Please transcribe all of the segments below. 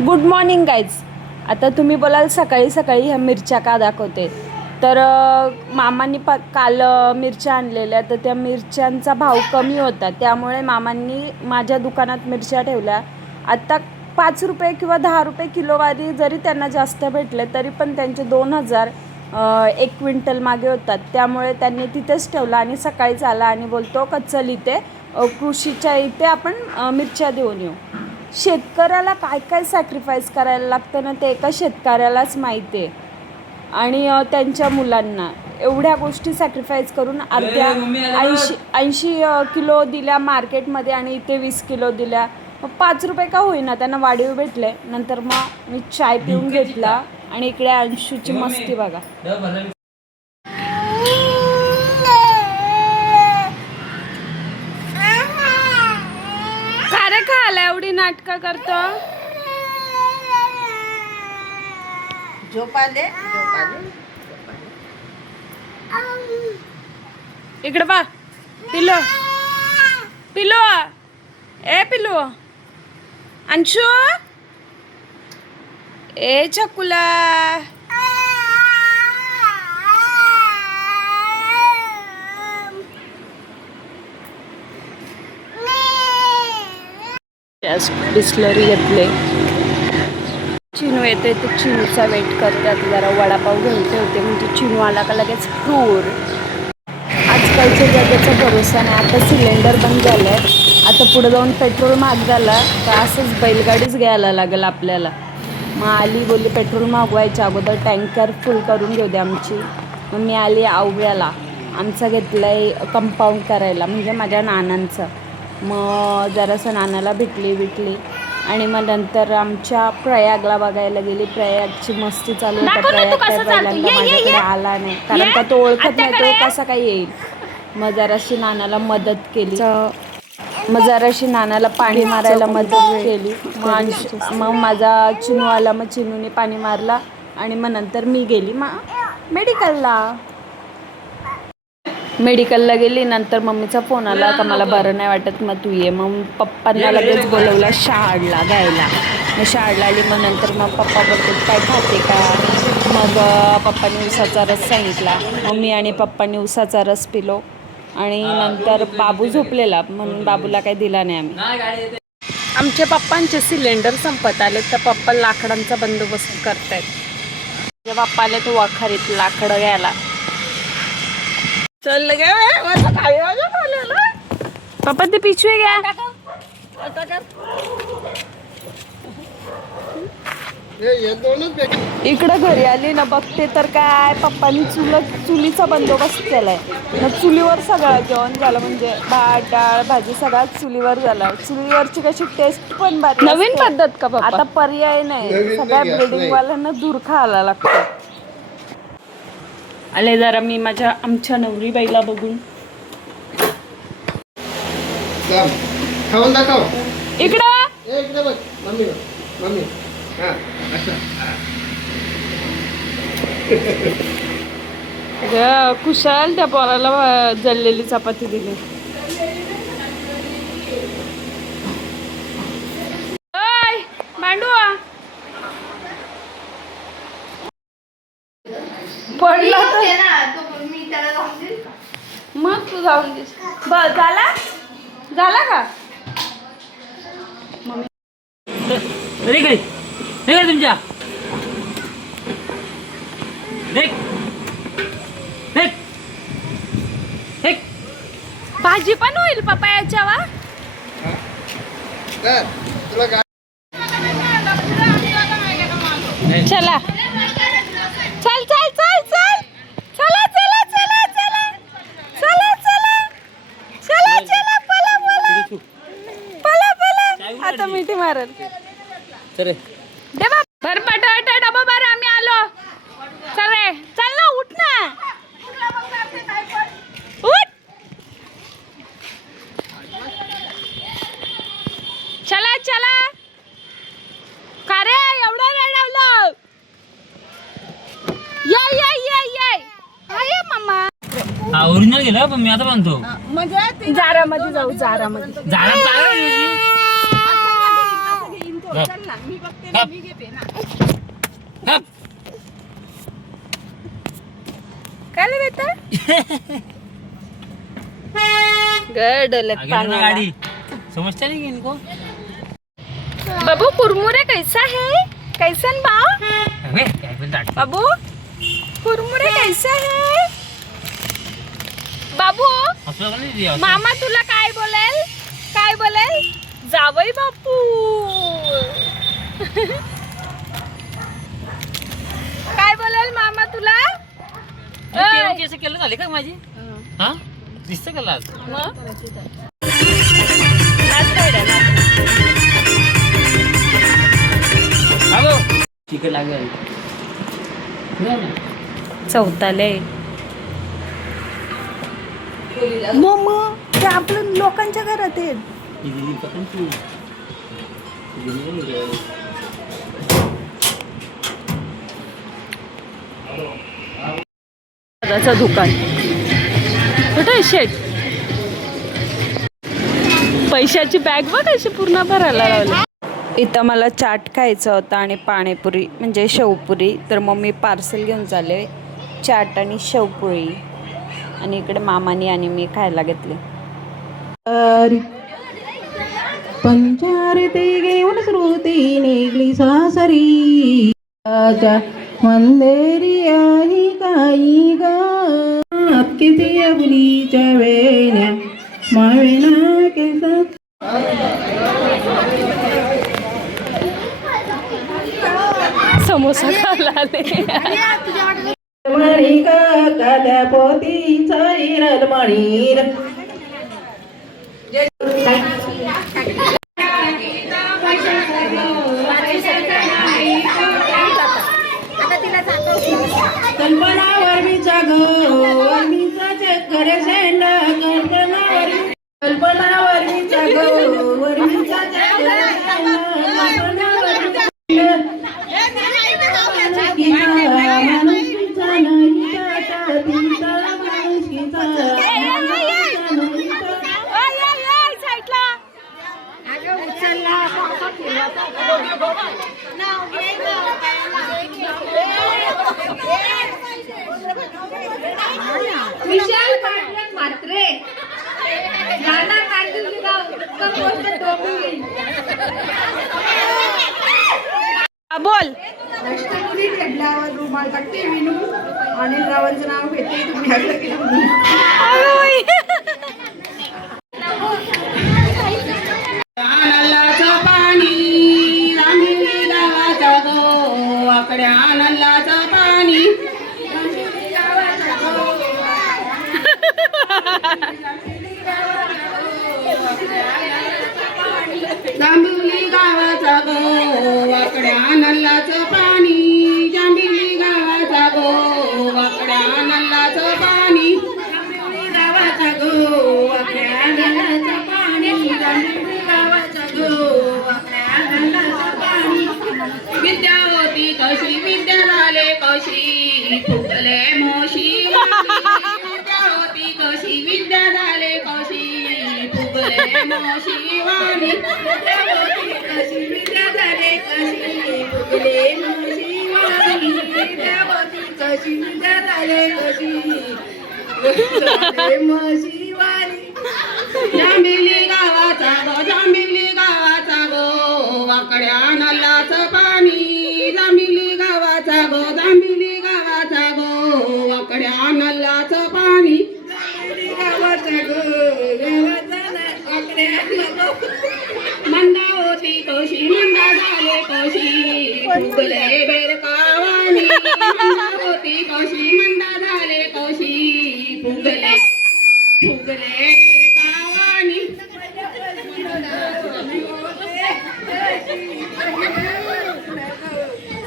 Good morning guys. आता तुम्ही बोलाल सकाळी सकाळी ह्या मिरच्या का दाखवते, तर मामांनी काल मिरच्या आणलेल्या, तर त्या मिरच्यांचा भाव कमी होता, त्यामुळे मामांनी माझ्या दुकानात मिरच्या ठेवल्या. आत्ता 5 रुपये किंवा 10 रुपये किलोवारी जरी त्यांना जास्त भेटले तरी पण त्यांचे 2000 एक क्विंटल मागे होतात. त्यामुळे त्यांनी तिथेच ठेवला आणि सकाळीच आला आणि बोलतो का चल इथे कृषीच्या इथे आपण मिरच्या देऊन येऊ. शेतकऱ्याला काय काय सॅक्रिफाईस करायला लागतं ना, ते एका शेतकऱ्यालाच माहिती आहे. आणि त्यांच्या मुलांना एवढ्या गोष्टी सॅक्रिफाईस करून अर्ध्या 80 किलो दिल्या मार्केटमध्ये आणि इथे 20 किलो दिल्या. 5 रुपये का होईना त्यांना वाढीव भेटले. नंतर मग मी चाय पिऊन घेतला आणि इकडे अंशूची मस्ती बघा. काय रे खायला एवढी नाटकं करतो? झोपाले इकडे बा पिलो पिलो ए पिलो अंशू ए चकुला बिस्लरी घेतले. चिनू येते ते चिनूचा वेट करतात. जरा वडापाव घ्यायचे होते म्हणजे चिनू आला का लगेच फ्रूर. आजकालच्या जगाचा भरोसा नाही. आता सिलेंडर बंद झालं आहे. आता पुढे जाऊन पेट्रोल महाग झाला तर असंच बैलगाडीच घ्यायला लागेल आपल्याला. मग आली बोलली पेट्रोल मागवायच्या अगोदर टँकर फुल करून घेऊ दे आमची. मग मी आली आवळ्याला. आमचा घेतला आहे कंपाऊंड करायला म्हणजे माझ्या नानांचं. मग जरासं नानाला भेटली आणि मग नंतर आमच्या प्रयागला बघायला गेली. प्रयागची मस्ती चालू होता. प्रयाग काय पहिल्यांदा माझ्याकडे आला नाही कारण का तो ओळखत नाही तो कसा काय येईल. मग जराशी नानाला मदत केली. मग जराशी नानाला पाणी मारायला मदत केली. मग माझा चिनू आला. मग चिनूने पाणी मारला आणि मग नंतर मी गेली मेडिकलला गेली. नंतर मम्मीचा फोन आला का मला बरं नाही वाटत मग तू ये. मग पप्पांना लगेच बोलवलं शाळला घ्यायला. मग शाळला आली. मग नंतर मग पप्पा बोलतात काय खाते का. मग पप्पाने उसाचा रस सांगितला. मम्मी आणि पप्पांनी उसाचा रस पिलो आणि नंतर बाबू झोपलेला म्हणून बाबूला काही दिला नाही आम्ही. आमच्या पप्पांचे सिलेंडर संपत आले तर पप्पा लाकडांचा बंदोबस्त करतायत. माझ्या पप्पा आले तो वाखारीत लाकडं घ्यायला. चल पप्पा ते पिशवी घ्या. इकडं घरी आली ना बघते तर काय पप्पांनी चुलीचा बंदोबस्त केलाय. मग चुलीवर सगळं जेवण झालं म्हणजे भात डाळ भाजी सगळ्यात चुलीवर झाला. चुलीवरची कशी टेस्ट पण भारी. नवीन पद्धत का पप्पा? आता पर्याय नाही. सगळ्या ब्रिडिंग वाल्यांना दूर खायला लागतं. आले जरा मी आमच्या नवरीबाईला बघून. खाऊन दाखव इकडं बघ मम्मी कुशाल त्या पोराला जळलेली चपाती दिली. मांडू पडला मग तू जाऊन दिस. झाला का तुमच्या भाजी पण होईल पप्पा याच्यावर. चला चल चल चल चल चला चला चला चला चला चला चला चला पला पला पला पला. आता मिठी मारल दे बाप. भर पटाटा डबा भर आम्ही आलो. चल रे चल ना उठ ना उठ. चला चला का रे एवढं रडवलं. ये मम्मा. ओरिजिनल गेला पण मी आता बांधतो. म्हणजे जारामध्ये जाऊ. जारामध्ये झाडा चल ना. काय बेटा गड गाड़ी समझता नहीं इनको। बाबू कुरमुरे कैसा है कैसन बा अबे क्या बोलता है? बाबू कुरमुरे कैसा है बाबू हसू का नहीं दिया मामा तुला काय बोलेल जावई बापू काय बोलेल मामा तुला केळं केस केलं झाले का माझी हा दिसतं का लाल अगो चिकन लागेल चौथाले मग ते आपलं लोकांच्या घरात आहेत दादाचं दुकान कुठे आहे शेट पैशाची बॅग बघ अशी पूर्ण भरायला लावली इथं मला चाट खायचा होता आणि पाणीपुरी म्हणजे शेवपुरी तर मग मी पार्सल घेऊन चालले चाट आणि शेवपुरी आणि इकडे मामानी आणि मी खायला घेतले पंचारते घेऊन श्रुती निघली सासरी मंदेरी आई गाई गा किती अबलीच्या वेण्या मावेना केसात समोसा खायला मणी का काल्या पोतीचा हिरल मणीर कल्पना वर्मीचा ग वर्मीचा चक्कर शेंडा कल्पना वर्मीचा ग वर्मीचा चक्कर विशाल पाटण मात्रे गाना काढतील की गाव गोष्ट टोपली बोल राष्ट्रपती टेबलावर रुमाल कट्टे विनू अनिल रावांचं नाव घेते तुम्ही हल्लं केलं आनंदाचं पाणी रामिली गावाचा गो आकड्या आनंदाचं पाणी जांभिवली गावाचा गो वाकड्या नल्लाचं पाणी जांभिवली गावाचा गो वाकड्या नल्लाचं पाणी जांभिवली गावाचा गो वाकड्या नल्लाचं पाणी जांभिवली गावाचा गो वाकड्या नल्लाचं पाणी विद्या होती कशी विद्या झाले कशी फुटले मोशी विद्या होती कशी विद्या झाले कशी फुगले मोशी वाणी कशी विद्या झाले कशी फुगले मोशी वाणी विद्या होती कशी विद्या झाले कशी फुगले मोशी वाणी जांभिवली गावाचा गो वाकड्या नल्लाचं पाणी जांभिवली गावाचा गो वाकड्या नल्लाचं पाणी जांभिवली गावाचा गो मंदा होती कशी मंदा झाले कशी फुगले बेरकावाणी मंदा होती कशी मंदा झाले कशी फुगले बेरकावाणी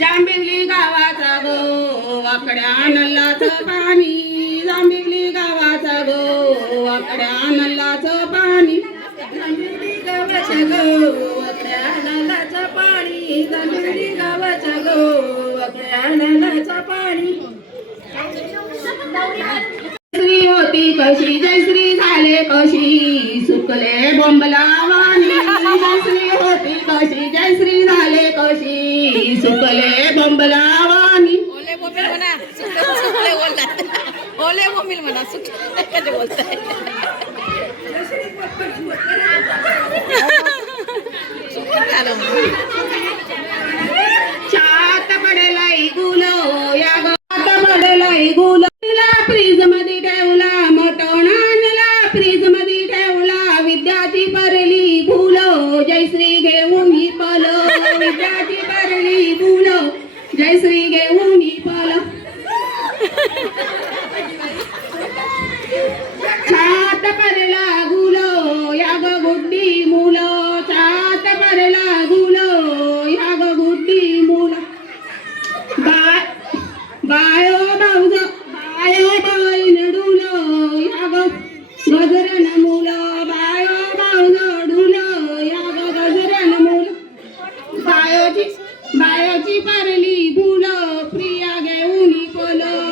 जांभिवली गावाचा गो वाकड्या नल्लाचं पाणी जांभिवली गावाचा गो वाकड्या नल्लाचं पाणी जांभिवली गावाचा गो वाकड्या नल्लाचं पाणी जांभिवली गावाचा गो वाकड्या नल्लाचं पाणी श्री होती कशी जयश्री झाले कशी सुकले बोंबला वाणी जयश्री होती कशी जयश्री झाले कशी सुकले बंबलावानी ओले मोबिल म्हणा सुकले बोलतात ओले मोबिल म्हणा सुकले कधी बोलताय चात पडलाई गुलो या गात पडलाई गुलो फ्रीज मध्ये ठेवला मटणाला फ्रीज मध्ये ठेवला विद्यार्थी परली भूलो जयश्री घेऊन ही पलो विद्यार्थी परली भूलो जयश्री घेऊन ही पलो छात परला गुलो या ग गुड्डी मुलं छात परला गुलो या ग गुड्डी मुलं बायो भाऊज बायो बाई नडुलो या ग गजरन मुलं बायो भाऊज डुलो या ग गजरन मुलं बायोची परली मुलं प्रिया घेऊन पलो